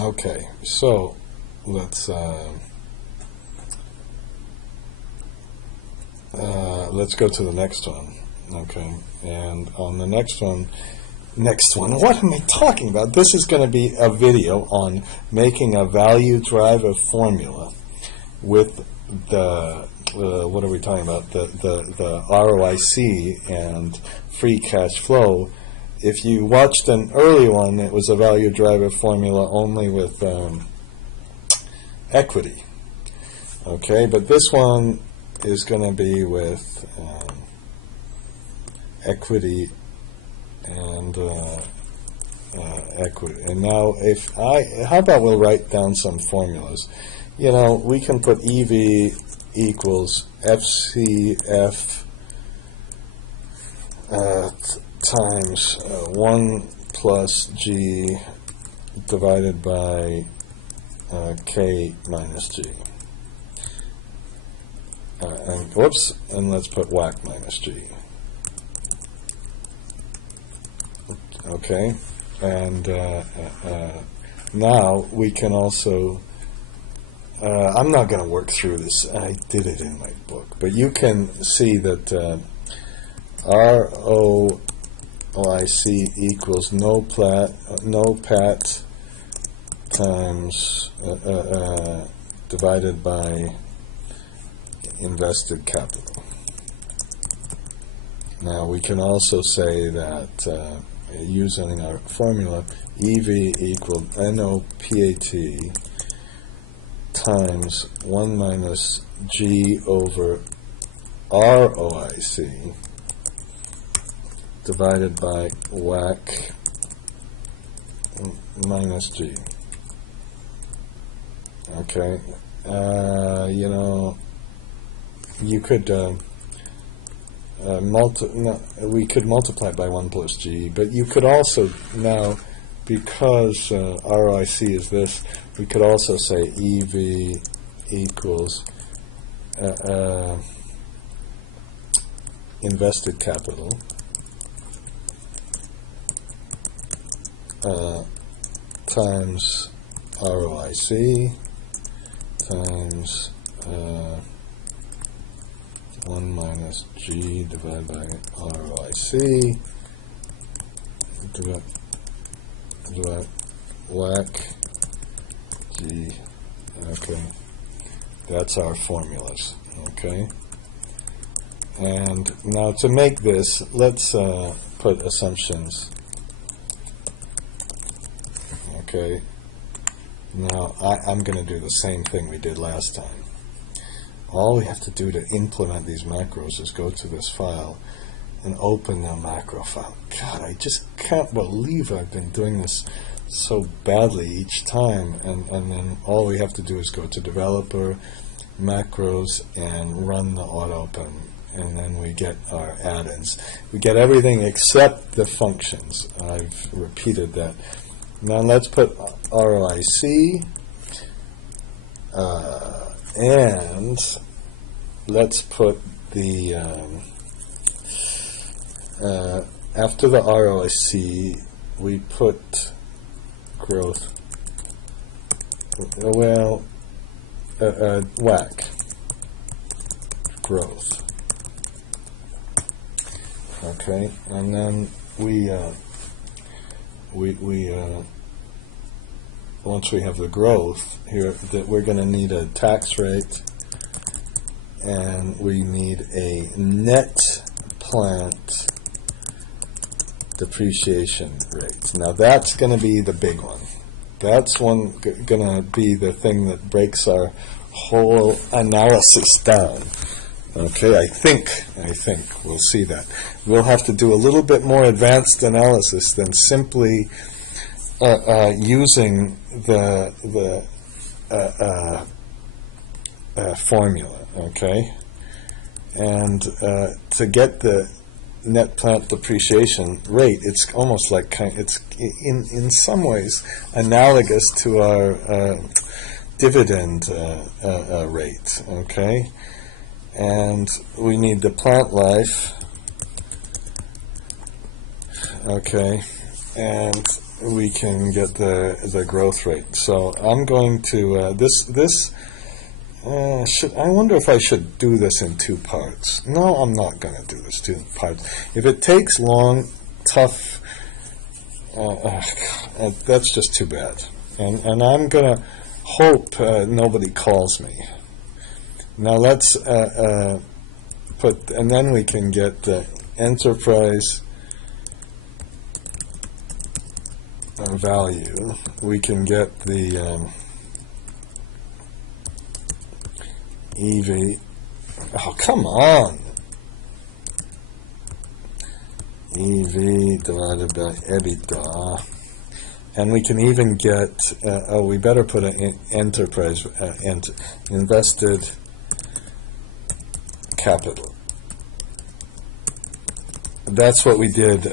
Okay, so let's go to the next one. Okay, and on the next one, what am I talking about? This is going to be a video on making a value driver formula with the what are we talking about? The ROIC and free cash flow. If you watched an early one, it was a value driver formula only with equity. Okay, but this one is going to be with equity and equity. And now, how about we'll write down some formulas? You know, we can put EV equals FCF times 1 plus G divided by K minus G. And let's put WACC minus G. Okay, and now we can also, I'm not going to work through this, I did it in my book, but you can see that ROIC equals no PAT times divided by invested capital. Now we can also say that using our formula, EV equal NOPAT times 1 minus G over ROIC divided by WACC minus G. Okay, you know, you could we could multiply by 1 plus G, but you could also now, because ROIC is this, we could also say EV equals invested capital times ROIC times 1 minus G divided by ROIC divided WACC-g. Okay, that's our formulas. Okay, and now to make this, let's put assumptions. Okay, now I'm going to do the same thing we did last time. All we have to do to implement these macros is go to this file and open the macro file. God, I just can't believe I've been doing this so badly each time. And then all we have to do is go to developer, macros, and run the auto-open. And then we get our add-ins. We get everything except the functions. I've repeated that. Now let's put ROIC. And let's put the after the ROIC we put growth, well, WACC growth. Okay, and then we once we have the growth here, that we're going to need a tax rate, and we need a net plant depreciation rate. Now that's going to be the big one. That's going to be the thing that breaks our whole analysis down. Okay, I think we'll see that. We'll have to do a little bit more advanced analysis than simply using the formula. Okay, and to get the net plant depreciation rate, it's almost like it's in some ways analogous to our dividend rate. Okay, and we need the plant life. Okay, and we can get the growth rate. So I'm going to I wonder if I should do this in two parts. No, I'm not going to do this two parts. If it takes long, tough, that's just too bad. And I'm going to hope nobody calls me. Now let's put, and then we can get the enterprise value. We can get the EV. Oh, come on. EV divided by EBITDA. And we can even get, we better put an enterprise, invested capital. That's what we did.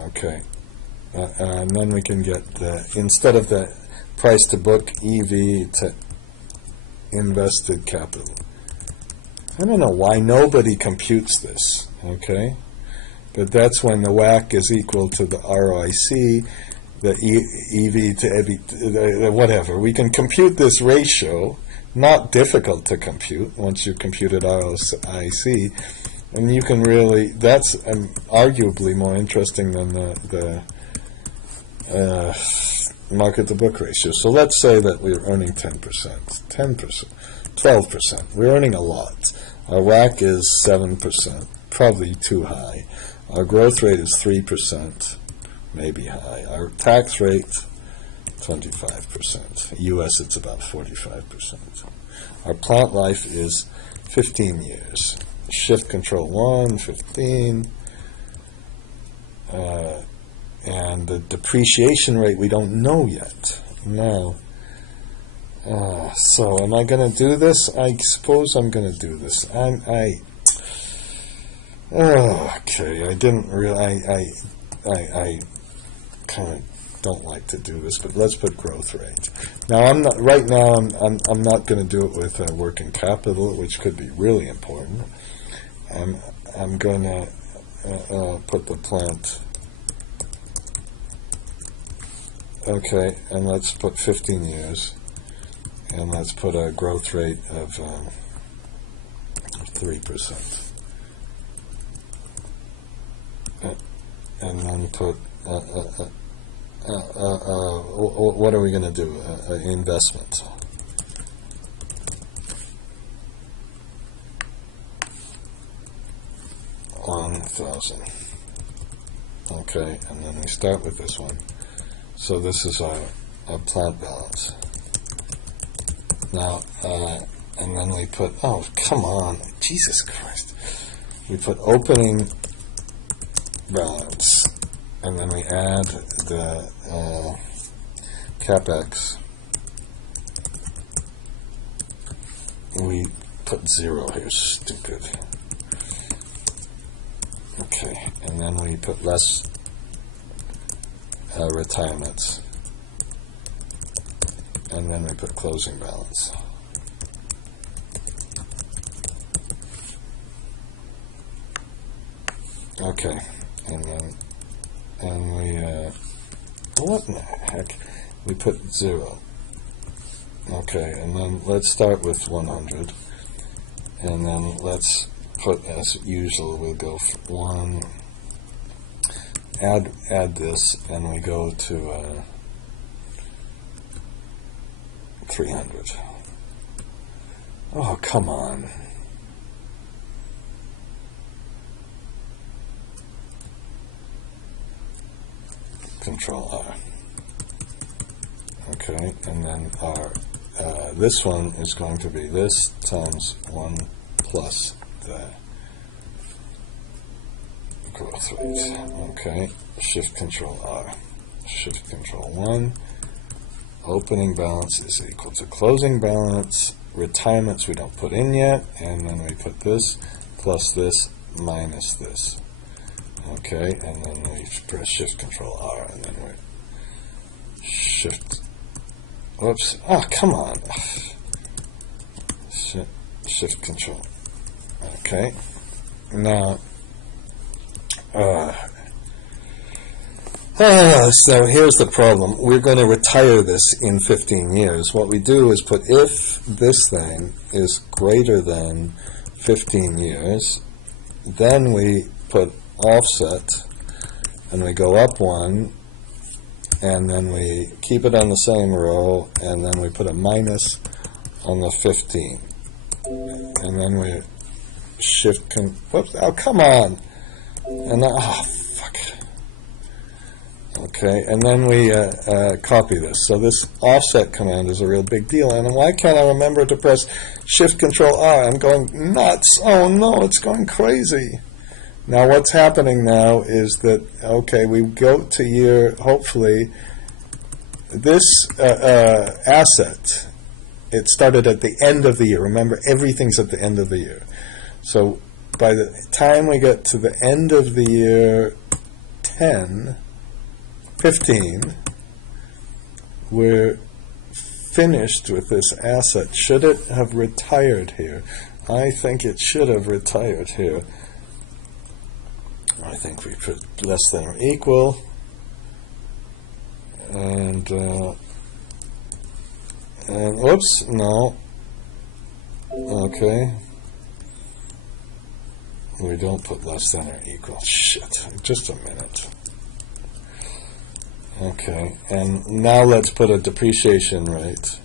Okay. And then we can get the, instead of the price to book, EV to invested capital. I don't know why nobody computes this, okay? But that's when the WACC is equal to the ROIC, the EV to EBITDA, whatever. We can compute this ratio, not difficult to compute once you computed ROIC, and you can really, that's arguably more interesting than the market to book ratio. So let's say that we're earning 10%, 10%, 12%. We're earning a lot. Our WACC is 7%, probably too high. Our growth rate is 3%, maybe high. Our tax rate, 25%. US, it's about 45%. Our plant life is 15 years. Shift control 1, 15. And the depreciation rate we don't know yet. No. So am I going to do this? I suppose I'm going to do this. Okay, I didn't really, I kind of don't like to do this, but let's put growth rate. Now I'm not, right now I'm not going to do it with working capital, which could be really important. I'm going to put the plant. Okay, and let's put 15 years, and let's put a growth rate of 3%. And then put, what are we going to do? Investment. $1,000. Okay, and then we start with this one. So this is our plant balance. Now, and then we put, oh, come on, Jesus Christ. We put opening balance, and then we add the CapEx. We put 0 here, stupid. Okay, and then we put less retirements, and then we put closing balance. Okay, and we what in the heck? We put 0. Okay, and then let's start with 100, and then let's put, as usual, we'll go 1. Add this, and we go to 300. Oh, come on. Control R. Okay, and then our this one is going to be this times 1 plus the growth rate. Okay, Shift Control R. Shift Control 1. Opening balance is equal to closing balance. Retirements we don't put in yet, and then we put this plus this minus this. Okay, and then we press Shift Control R, and then we shift. Whoops. Oh, come on. Shift control. Okay. Now, so here's the problem. We're going to retire this in 15 years. What we do is put if this thing is greater than 15 years, then we put offset, and we go up one, and then we keep it on the same row, and then we put a minus on the 15. And then we whoops, oh, come on. And then, oh, fuck. Okay, and then we copy this. So this offset command is a real big deal. And why can't I remember to press Shift Control R? I'm going nuts. Oh no, it's going crazy. Now what's happening now is that, okay, we go to year, hopefully, this asset, it started at the end of the year. Remember, everything's at the end of the year. So by the time we get to the end of the year 15, we're finished with this asset. Should it have retired here? I think it should have retired here. I think we put less than or equal, and whoops, no. Okay. We don't put less than or equal. Shit. Just a minute. Okay. And now let's put a depreciation rate.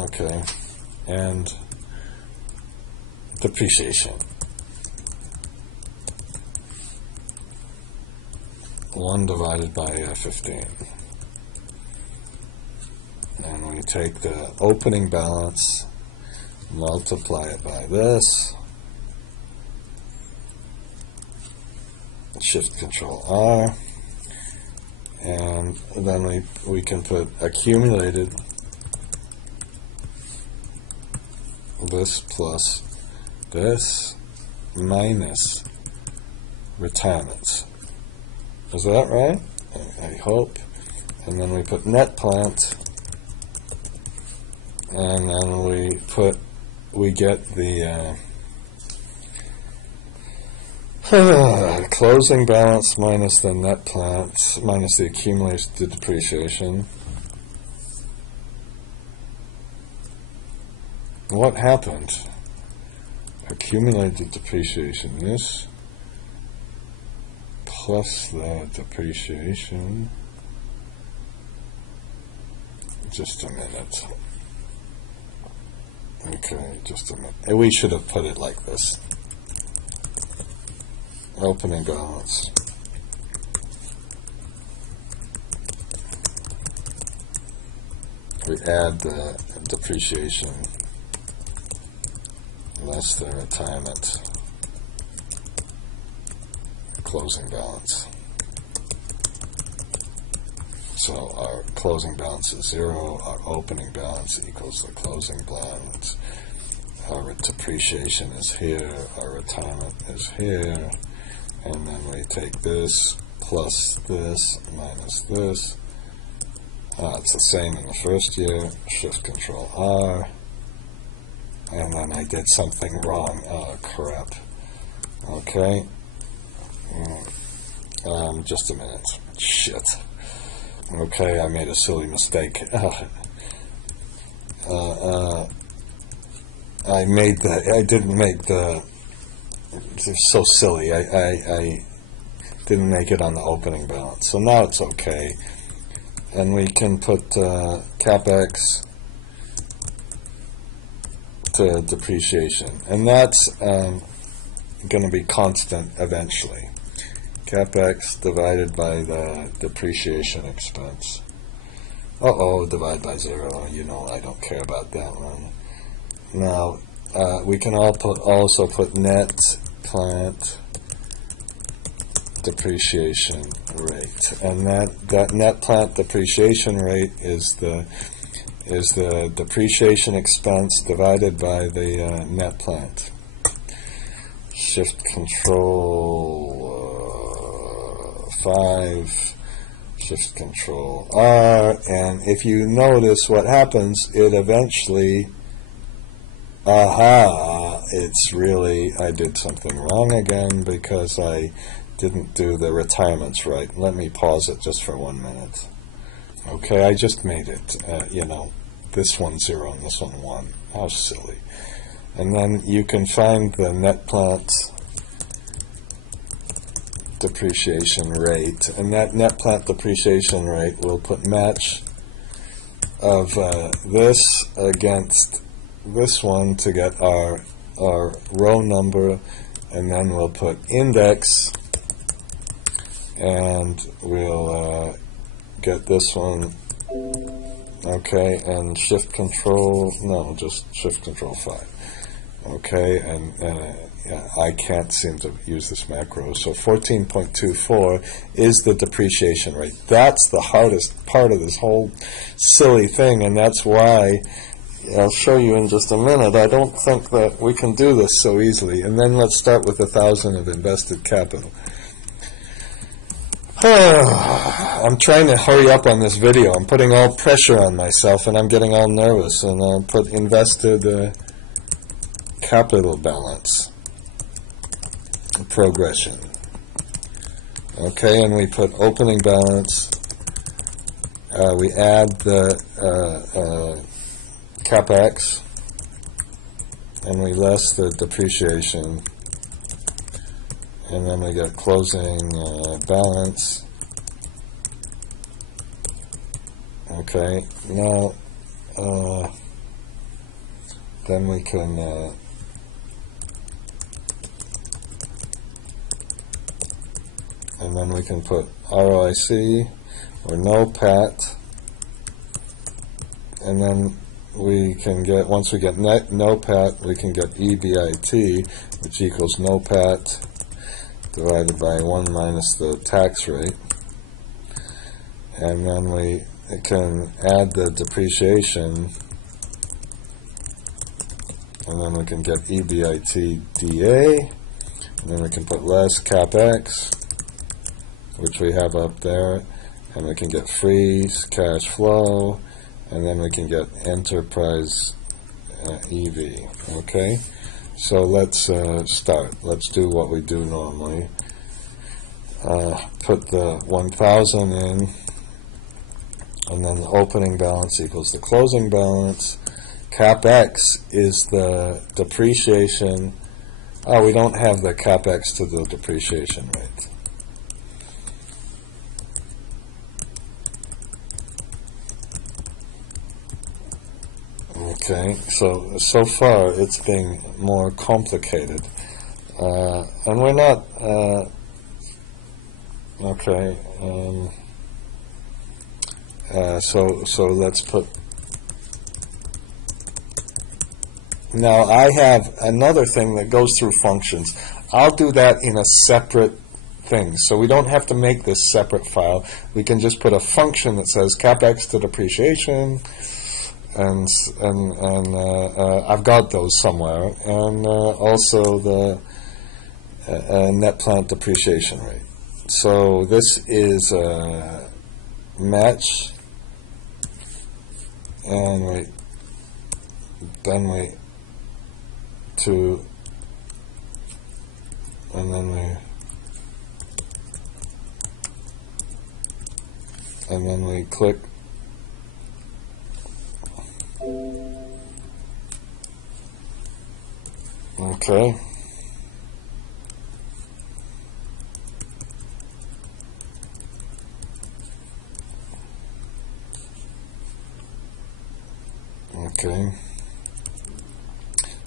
Okay. And depreciation. 1 divided by 15. And we take the opening balance, multiply it by this, Shift Control R, and then we can put accumulated, this plus this minus retirements. Is that right? I hope. And then we put net plant, and then we get the closing balance minus the net plant minus the accumulated depreciation. What happened? Accumulated depreciation, yes, plus the depreciation. Just a minute. Okay, just a minute. We should have put it like this. Opening balance. We add the depreciation less the retirement. Closing balance. So our closing balance is 0, our opening balance equals the closing balance, our depreciation is here, our retirement is here, and then we take this plus this minus this. It's the same in the first year, Shift Control R, and then I did something wrong. Oh crap. Okay. Just a minute. Shit. Okay, I made a silly mistake. I didn't make the, it's so silly. I didn't make it on the opening balance. So now it's okay. And we can put CapEx to depreciation. And that's going to be constant eventually. CapEx divided by the depreciation expense. Divide by 0. You know I don't care about that one. Now, we can also put net plant depreciation rate. And that net plant depreciation rate is the depreciation expense divided by the net plant. Shift Control 5, Shift Control R, and if you notice what happens, it eventually, it's really, I did something wrong again because I didn't do the retirements right. Let me pause it just for 1 minute. Okay, I just made it, this one 0 and this one 1. How silly. And then you can find the net plant depreciation rate, and that net plant depreciation rate will put match of this against this one to get our row number, and then we'll put index, and we'll get this one, okay, and Shift Control, no, just Shift Control 5, okay, and yeah, I can't seem to use this macro. So 14.24 is the depreciation rate. That's the hardest part of this whole silly thing, and that's why I'll show you in just a minute. I don't think that we can do this so easily. And then let's start with 1,000 of invested capital. I'm trying to hurry up on this video. I'm putting all pressure on myself, and I'm getting all nervous. And I'll put invested capital balance progression. Okay, and we put opening balance. We add the CapEx, and we less the depreciation, and then we get closing balance. Okay, now then we can and then we can put ROIC or no PAT, and then we can get, once we get no PAT, we can get EBIT, which equals no PAT divided by 1 minus the tax rate, and then we can add the depreciation, and then we can get EBIT DA, and then we can put less CapEx, which we have up there, and we can get free cash flow, and then we can get enterprise EV. Okay, so let's start. Let's do what we do normally. Put the 1,000 in, and then the opening balance equals the closing balance. CapEx is the depreciation. Oh, we don't have the CapEx to the depreciation rate. Okay, so far it's being more complicated, and we're not, okay, so let's put, now I have another thing that goes through functions. I'll do that in a separate thing, so we don't have to make this separate file. We can just put a function that says CapEx to depreciation, and I've got those somewhere, and also the net plant depreciation rate. So this is a match, and then we click. Okay. Okay.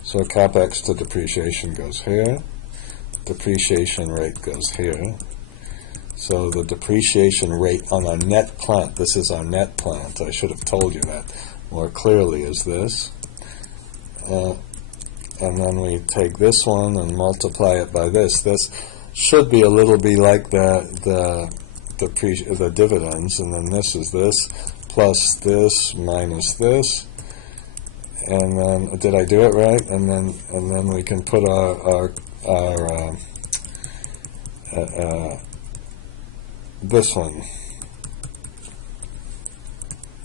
So CapEx to depreciation goes here. Depreciation rate goes here. So the depreciation rate on our net plant, this is our net plant, I should have told you that more clearly, is this. And then we take this one and multiply it by this. This should be a little bit like the dividends, and then this is this plus this minus this, and then did I do it right? And then we can put our this one,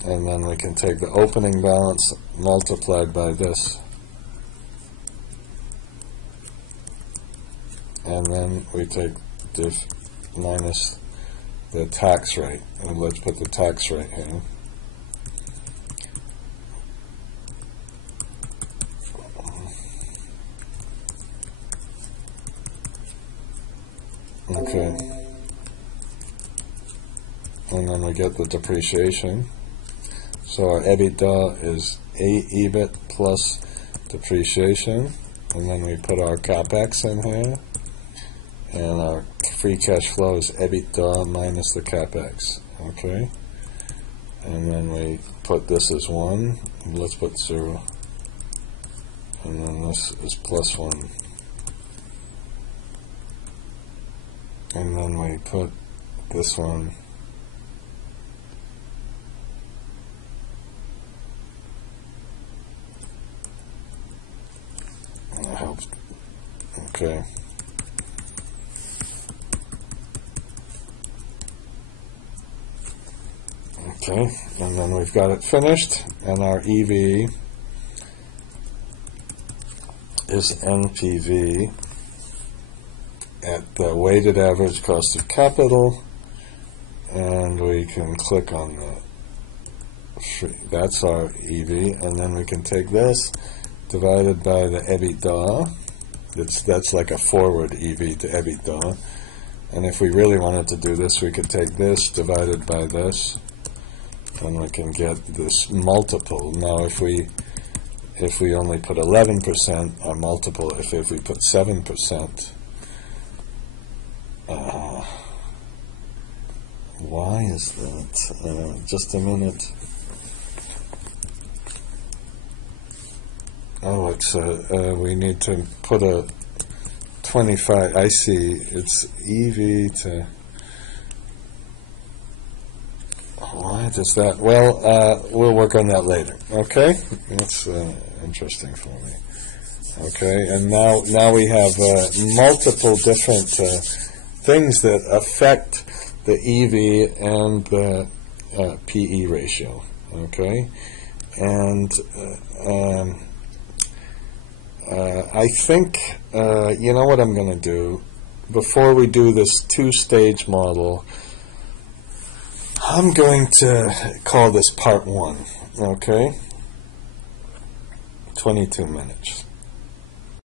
and then we can take the opening balance multiplied by this, and then we take diff minus the tax rate, and let's put the tax rate in. Okay, and then we get the depreciation. So our EBITDA is EBIT plus depreciation, and then we put our CapEx in here, and our free cash flow is EBITDA minus the CapEx. Okay, and then we put this as 1, let's put 0, and then this is plus 1, and then we put this one okay. Okay, and then we've got it finished, and our EV is NPV at the weighted average cost of capital, and we can click on the, that's our EV, and then we can take this divided by the EBITDA. That's like a forward EV to EBITDA, and if we really wanted to do this, we could take this divided by this, and we can get this multiple. Now if we only put 11%, our multiple, if we put 7%, why is that? Just a minute. Oh, it's we need to put a 25. I see. It's EV to. Why does that? Well, we'll work on that later. Okay, that's interesting for me. Okay, and now we have multiple different things that affect the EV and the PE ratio. Okay, and I think you know what I'm going to do before we do this two-stage model. I'm going to call this part 1. Okay, 22 minutes.